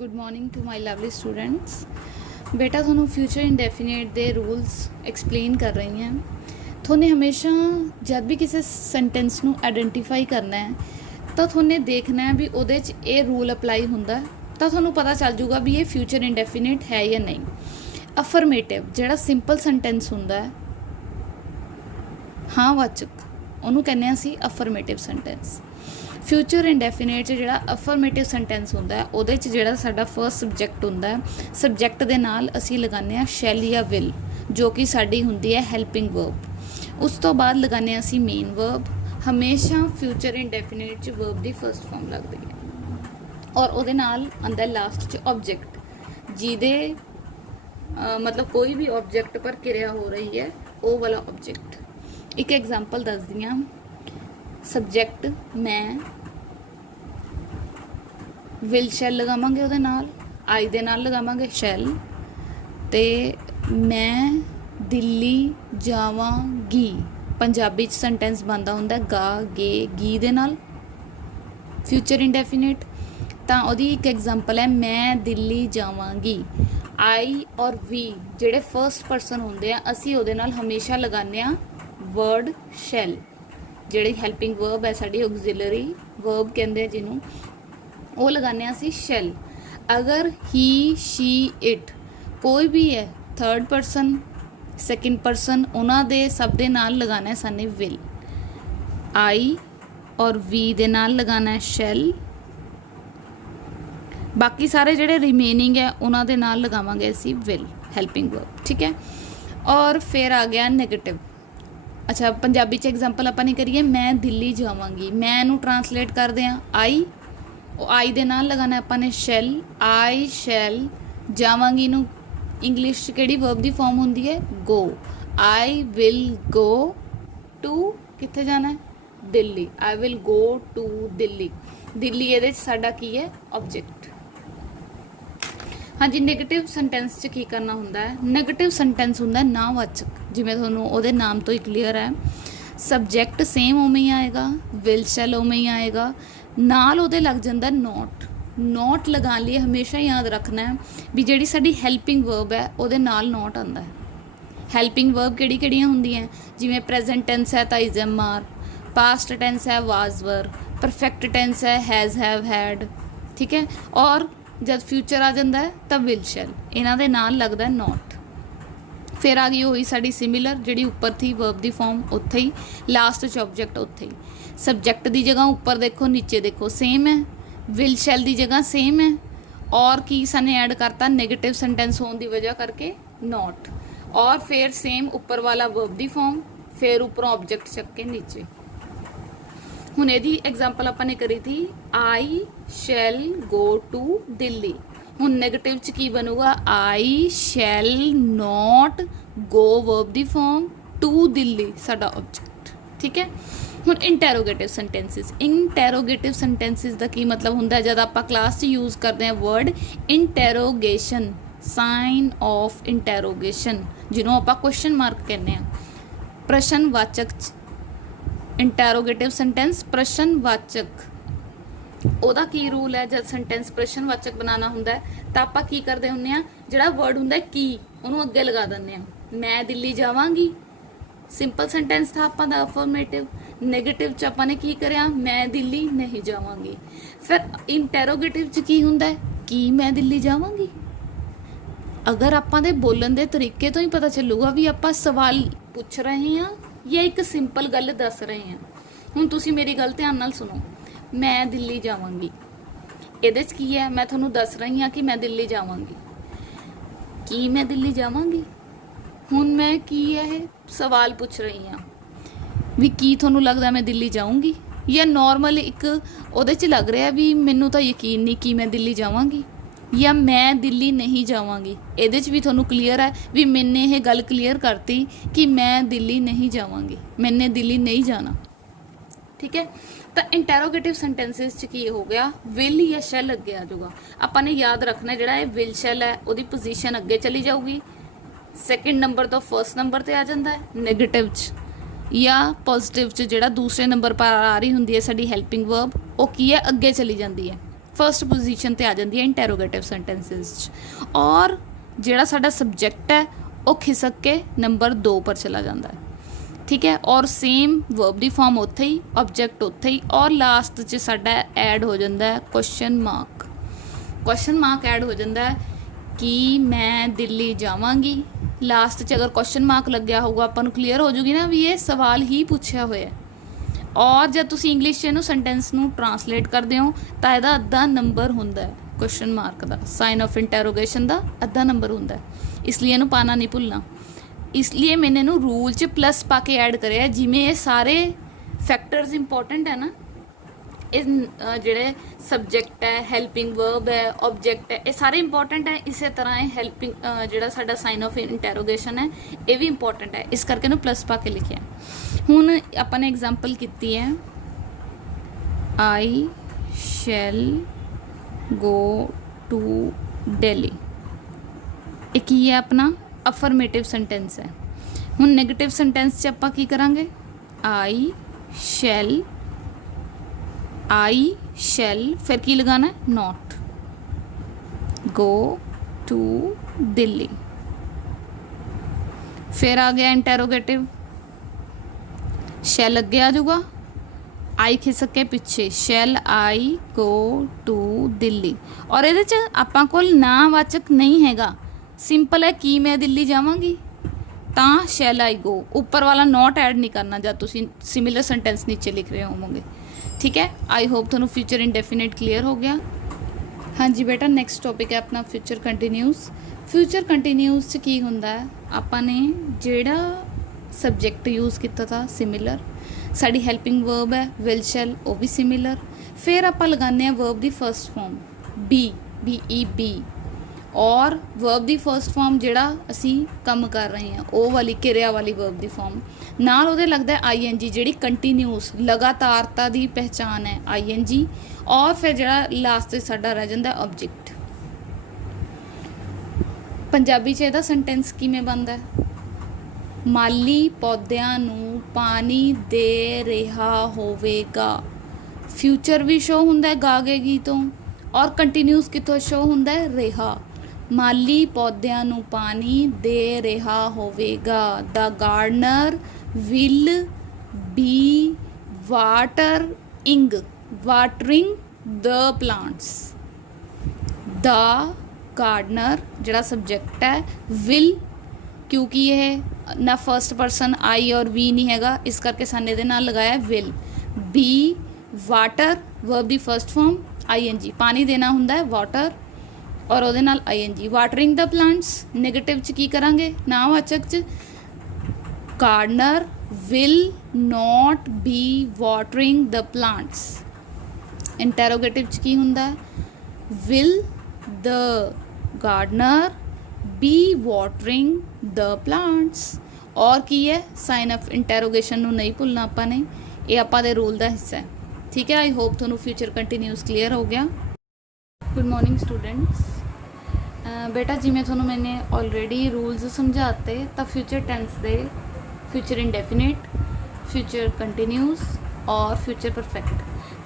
Good morning to my lovely students. बेटा थोनों future indefinite दे रूल्स एक्सप्लेन कर रही हैं। थोने हमेशा जब भी किसी सेंटेंस नू आइडेंटिफाई करना है तो थोने देखना है भी उहदे च ये रूल अपलाई हुंदा है, तो थोनों पता चल जूगा भी ये फ्यूचर इंडेफिनेट है या नहीं। अफर्मेटिव जिहड़ा सिंपल सेंटेंस हुंदा है, हाँ वाचक, उहनूं कहने असीं अफर्मेटिव सेंटेंस। फ्यूचर इंडेफिनेट जिहड़ा अफर्मेटिव सेंटेंस हुंदा है उहदे च जिहड़ा साडा फर्स्ट सबजैक्ट हुंदा है, सबजैक्ट दे नाल असीं लगाने आ शैल या विल, जो कि साडी हुंदी है हैल्पिंग वर्ब। उस तो बाद लगाने असीं मेन वर्ब। हमेशा फ्यूचर इंडेफिनेट च वर्ब दी फर्स्ट फॉर्म लगदी है और उहदे नाल आंदा लास्ट च ऑब्जैक्ट, जिहदे मतलब कोई भी ऑब्जैक्ट पर क्रिया हो रही है वो वाला ऑब्जैक्ट। एक एग्जाम्पल दस दियाँ। सबजैक्ट मैं, विल शैल लगावांगे उहदे नाल, आई दे नाल लगावांगे शैल, ते मैं दिल्ली जावांगी पंजाबी च सेंटेंस बनदा हुंदा गा गे गी दे नाल फ्यूचर इंडेफिनेट। तां ओहदी एक एग्जाम्पल है मैं दिल्ली जावांगी। आई और वी जिहड़े फर्स्ट परसन हुंदे आ असीं उहदे नाल हमेशा लगाने आ वर्ड शैल, जिहड़ी हैल्पिंग वर्ब है साडी ऑक्सिलरी वर्ब कहंदे जिन्हों, वो लगाने असीं शैल। अगर ही शी इट कोई भी है थर्ड परसन सैकेंड परसन उन्हां दे सब दे नाल लगाना है साने विल। आई और वी दे नाल लगाना है शैल, बाकी सारे जिहड़े रिमेनिंग है उन्हां दे नाल लगावांगे असीं विल हैल्पिंग वर्ब, ठीक है। और फिर आ गया नैगेटिव। अच्छा पंजाबी च एग्जाम्पल आपां ने करिए मैं दिल्ली जावांगी, मैं नू ट्रांसलेट करदे आ आई, आई दे नाल लगाना आपां ने शैल, आई शैल। जावांगी नू इंग्लिश च किहड़ी वर्ब दी फॉर्म हुंदी है गो, आई विल गो टू, कित्थे जाना है Delhi, I will go to Delhi. Delhi इहदे च साडा की है ऑब्जेक्ट। हाँ जी, नैगेटिव सेंटेंस च की करना हुंदा है। नैगेटिव सेंटेंस हुंदा है नावाचक, जिवें तुहानूं उहदे नाम तो ही क्लीयर है। सबजैक्ट सेम उवें ही आएगा, विल शैल उवें ही आएगा, नाल उहदे लग जांदा नॉट। नॉट लगाने लिए हमेशा याद रखना है भी जिहड़ी साडी हैल्पिंग वर्ब है उहदे नाल नॉट आंदा है। हैल्पिंग वर्ब किहड़ी किहड़ियां हुंदियां, जिवें प्रेजेंट टेंस है तां is am are, past tense है वाज वर, परफेक्ट टेंस है हैज़ हैव हैड, ठीक है। और जब फ्यूचर आ जाता है तब विल शैल, इन्हां दे नाल लगदा है नॉट। फिर आ गई होई साडी सिमिलर, जिहड़ी उपर थी वर्ब दी फॉर्म उत्थे ही, लास्ट च ऑब्जेक्ट उत्थे ही। सबजैक्ट दी जगह ऊपर देखो नीचे देखो सेम है, विल शैल दी जगह सेम है, और की साने ऐड करता नेगेटिव सेंटेंस होने की वजह करके नॉट, और फिर सेम ऊपर वाला वर्ब दी फॉर्म, फिर ऊपरों ऑब्जेक्ट चक के नीचे। हुण इहदी एग्जाम्पल आपां ने करी थी आई शैल गो टू दिल्ली। हुण नैगेटिव च की बनूगा I shall not go verb दी फॉर्म टू दिल्ली साडा ऑब्जेक्ट, ठीक है। हुण इंटैरोगेटिव सेंटेंसिस। इंटैरोगेटिव सेंटेंसिस दा की मतलब हुंदा है, जद आपां क्लास च यूज़ करते हैं word interrogation, sign of interrogation, जिन्हों आपां क्वेश्चन मार्क कहने हैं। प्रश्नवाचक इंटैरोगेटिव सेंटेंस प्रश्नवाचक, ਉਹਦਾ ਕੀ रूल है, जब सेंटेंस प्रश्नवाचक बनाना हुंदा है तो आपां की करदे हुंदे आ, जिहड़ा वर्ड हुंदा है की ਉਹਨੂੰ ਅੱਗੇ लगा ਦਿੰਦੇ ਆ। मैं दिल्ली जावांगी सिंपल सेंटेंस था आपां दा अफर्मेटिव। नैगेटिव च आपां ने की करिया मैं दिल्ली नहीं जावांगी। फिर इंटैरोगेटिव च की हुंदा है की मैं दिल्ली जावांगी। अगर आपां दे बोलण दे तरीके तो ही पता चलूगा भी आपां सवाल पुछ रहे हैं या एक सिंपल गल दस रहे हैं। हुण तुसीं मेरी गल ध्यान नाल सुनो, मैं दिल्ली जावांगी, इहदे च की है मैं तुहानूं दस रही हाँ कि मैं दिल्ली जावांगी, की मैं दिल्ली जावांगी। हुण मैं की है सवाल पुछ रही हाँ भी की तुहानूं लगदा मैं दिल्ली जाऊँगी, या नॉर्मल एक उहदे च लग रहा भी मैनूं तां यकीन नहीं कि मैं दिल्ली जावांगी, या मैं दिल्ली नहीं जावांगी। इहदे च भी तुहानूं क्लीयर है भी मैंने ये गल क्लीयर करती कि मैं दिल्ली नहीं जावांगी, मैंने दिल्ली नहीं जाना, ठीक है। तो इंटैरोगेटिव सेंटेंसिस च की हो गया विल या शैल अगे आ जाऊगा। आपां ने याद रखना जिहड़ा ये विल शैल है उहदी पोजीशन अगे चली जाऊगी, सैकेंड नंबर तो फर्स्ट नंबर ते आ जाता है नैगेटिव च, या पॉजिटिव च जिहड़ा दूसरे नंबर पर आ रही हुंदी है साडी हैल्पिंग वर्ब वो की है अगे चली जाती है, फस्ट पोजीशन ते आ जाती है इंटैरोगेटिव सेंटेंसिस और जिहड़ा साडा सबजैक्ट है वो खिसक के नंबर 2 पर चला जाता है, ठीक है। और सेम वर्ब दी फॉर्म उत्थे ही, ऑब्जैक्ट उत्थे ही, और लास्ट च साडा ऐड हो जाता है question mark. Question mark add हो जाता है कि मैं दिल्ली जावांगी। लास्ट च अगर क्वेश्चन मार्क लग्या होगा आपां नूं क्लीयर हो जूगी ना भी ये सवाल ही पूछया होया है। और जब तुसीं इंग्लिश इहनूं सेंटेंस नूं ट्रांसलेट करदे हो तां इहदा अद्धा नंबर हुंदा है क्वेश्चन मार्क का, साइन ऑफ इंटैरोगेशन का अद्धा नंबर होंदा है, इसलिए इहनूं पाना नहीं भुलना। इसलिए मैंने इहनूं रूल च प्लस पा के ऐड करिया, जिमें ये सारे फैक्टर्स इंपॉर्टेंट है ना, इस जिहड़े सबजैक्ट है, हैल्पिंग वर्ब है, ऑब्जैक्ट है, ये सारे इंपॉर्टेंट है। इस तरह ये हैल्पिंग जिहड़ा साडा साइन ऑफ इंटैरोगेशन है ये भी इंपॉर्टेंट है, इस करके इहनूं प्लस पा के लिखिया। हुण आपां ने एग्जाम्पल कीती है, आई शैल गो टू दिल्ली। एक ही है अपना अफर्मेटिव सेंटेंस है। हुण नैगेटिव सेंटेंस च आपां की करांगे, आई शैल फिर की लगाना है, नॉट, गो टू दिल्ली। फिर आ गया इंटैरोगेटिव, शैल अगे आ जाऊगा, आई खिसक के पिछे, शैल आई गो टू दिल्ली। और ये आपां कोल नावाचक नहीं हैगा, सिंपल है कि मैं दिल्ली जावांगी तां शैल आई गो, ऊपर वाला नॉट ऐड नहीं करना जब तुसीं सिमिलर सेंटेंस नीचे लिख रहे होवोगे, ठीक है। आई होप तुहानूं फ्यूचर इंडेफिनिट क्लीयर हो गया। हाँ जी बेटा, नैक्सट टॉपिक है अपना फ्यूचर कंटीन्यूस। फ्यूचर कंटीन्यूस च की हुंदा है, आपां ने जिहड़ा सबजैक्ट यूज़ किया था सिमिलर, साड़ी हैल्पिंग वर्ब है विल शैल वो भी सिमिलर, फिर आपां लगाने हैं वर्ब दी फर्स्ट फॉर्म बी, और वर्ब दी फर्स्ट फॉर्म जिहड़ा असी काम कर रहे हैं वो वाली किरिया वाली वर्ब दी फॉर्म नाल उहदे लगदा है ING, जिहड़ी कंटीन्यूस लगातारता दी पहचान है ING, और फिर जिहड़ा लास्ट ते साडा रह जांदा ऑब्जेक्ट। पंजाबी च इहदा सेंटेंस किवें बनदा है, माली पौदिਆਂ ਨੂੰ पानी दे रहा होवेगा। फ्यूचर भी शो हुंदा है गागेगी तो, और कंटीन्यूस कितों शो हुंदा है रेहा। माली पौदिਆਂ ਨੂੰ पानी दे रहा होवेगा, the gardener will be watering the plants. The gardener जिहड़ा सबजैक्ट है, विल क्योंकि यह ना फर्स्ट पर्सन आई और वी नहीं हैगा, इस करके साने दे नाल लगाया विल। बी वाटर वर्ब दी फर्स्ट फॉर्म ING, पानी देना हुंदा है वाटर, और ਉਹਦੇ ਨਾਲ ING। Watering the plants negative च की करांगे, नावाचक च gardener will not be watering the plants. Interrogative च की हुंदा है, will the gardener be watering the plants. और की है साइन ऑफ इंटैरोगेशन नूं नहीं भुलना आपां ने, ये आपां दे रूल दा हिस्सा है, ठीक है। आई होप तुहानूं फ्यूचर कंटीन्यूस क्लीयर हो गया। Good morning students. बेटा जिमें थोनों मैंने ऑलरेडी रूल्स समझाते, तो फ्यूचर टेंस दे फ्यूचर इंडेफिनिट, फ्यूचर कंटीन्यूस और फ्यूचर परफेक्ट,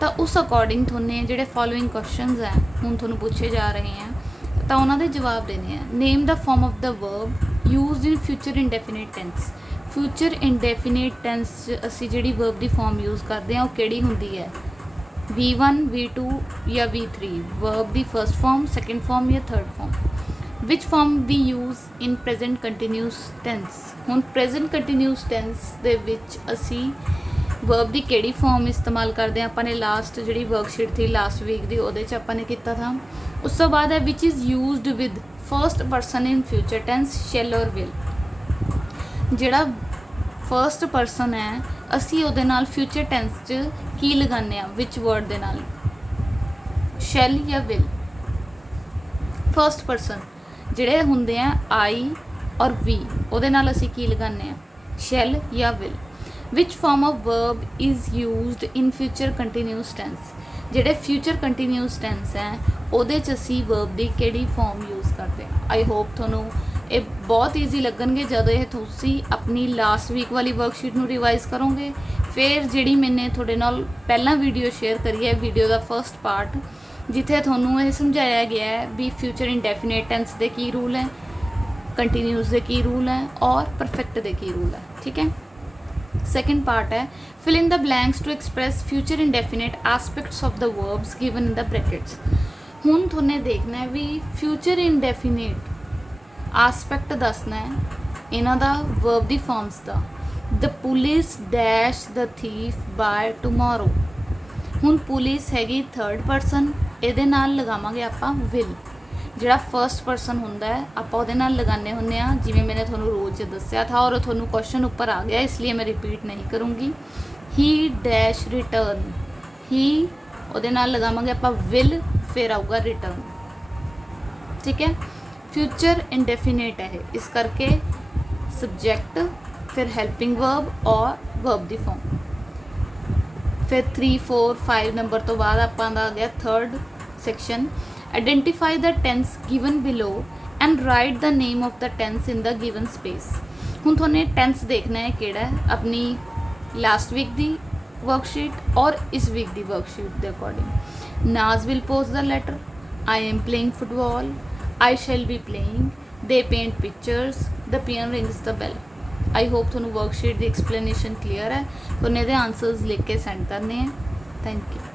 तो उस अकॉर्डिंग थोने जिहड़े फॉलोइंग क्वेश्चनस हैं हुण थोनों पूछे जा रहे हैं, तो उन्होंने जवाब देने हैं। Name the form of the verb used in future indefinite tense. Future indefinite tense असी जिहड़ी वर्ब दी फॉर्म यूज़ करते हैं वो किहड़ी हुंदी है, V1 V2 या V3, वर्ब दी फर्स्ट फॉर्म, सेकेंड फॉर्म या third form. Which form we use in present continuous tense. हुण प्रेजेंट कंटीन्यूस टेंस दे विच असी वर्ब दी किहड़ी फॉर्म इस्तेमाल करते हैं, आपां ने लास्ट जिहड़ी वर्कशीट थी लास्ट वीक दी उहदे च आपां ने कीता था। उस तो बाद है which is used with first person in future tense, shall और विल। जिहड़ा फर्स्ट पर्सन है असी उहदे नाल फ्यूचर टेंस च की लगाने आ, विच वर्ड दे नाल, शैल या विल। फर्स्ट पर्सन जिहड़े हुंदे आ आई और वी, उहदे नाल असी की लगाने आ, शैल या will. Which form of verb is used in future continuous tense. जिहड़े फ्यूचर कंटीन्यूस टेंस हैं उहदे च असी वर्ब दी किहड़ी फॉर्म यूज़ करते हैं। आई होप तुहानूं ये बहुत ईजी लगणगे जदों ये तुसीं अपनी लास्ट वीक वाली वर्कशीट नूं रिवाइज़ करोगे। फिर जिहड़ी मैंने तुहाडे नाल पहला वीडियो शेयर करी है, वीडियो का फर्स्ट पार्ट ਜਿੱਥੇ ਤੁਹਾਨੂੰ ਇਹ ਸਮਝਾਇਆ ਗਿਆ ਹੈ ਵੀ ਫਿਊਚਰ ਇੰਡੈਫੀਨਿਟ ਟੈਂਸ ਦੇ ਕੀ ਰੂਲ ਹੈ, ਕੰਟੀਨਿਊਸ ਦੇ ਕੀ ਰੂਲ ਹੈ ਔਰ ਪਰਫੈਕਟ ਦੇ ਕੀ ਰੂਲ ਹੈ। ਠੀਕ ਹੈ। सेकेंड पार्ट है fill in the blanks to express future indefinite aspects of the verbs given in the brackets. हुण तुहाने देखना है भी फ्यूचर इंडेफिनेट एस्पेक्ट दसना है इन्हां दा वर्ब दी फॉर्म्स दा। The police dash the thief by tomorrow. हुण पुलिस हैगी थर्ड परसन, इहदे नाल लगावांगे आपां विल। ਜਿਹੜਾ फर्स्ट परसन ਹੁੰਦਾ है ਆਪਾਂ ਉਹਦੇ ਨਾਲ लगाने ਹੁੰਦੇ ਆ, ਜਿਵੇਂ मैंने ਤੁਹਾਨੂੰ रोज दस्या था और ਤੁਹਾਨੂੰ क्वेश्चन ऊपर आ गया इसलिए मैं रिपीट नहीं करूँगी। ही डैश रिटर्न, ही ਉਹਦੇ ਨਾਲ लगावांगे ਆਪਾਂ विल, फिर आऊगा रिटर्न। ठीक है। फ्यूचर इंडेफिनेट है इस करके सब्जेक्ट, फिर हेल्पिंग वर्ब और वर्ब दी फॉर्म। फिर 3 4 5 नंबर तो बाद ਆਪਾਂ ਦਾ आ गया third section. Identify the tense given below and write the name of the tense in the given space। हुण तुहाने tense देखना है किहड़ा है अपनी लास्ट वीक दी वर्कशीट और इस वीक दी वर्कशीट दे according. Naz will post the letter, I am playing football, I shall be playing, they paint pictures, the piano rings the bell। I hope तुहानू वर्कशीट दी एक्सप्लेनेशन क्लियर है। तुहाने दे answers लिख के send करने हैं। Thank you.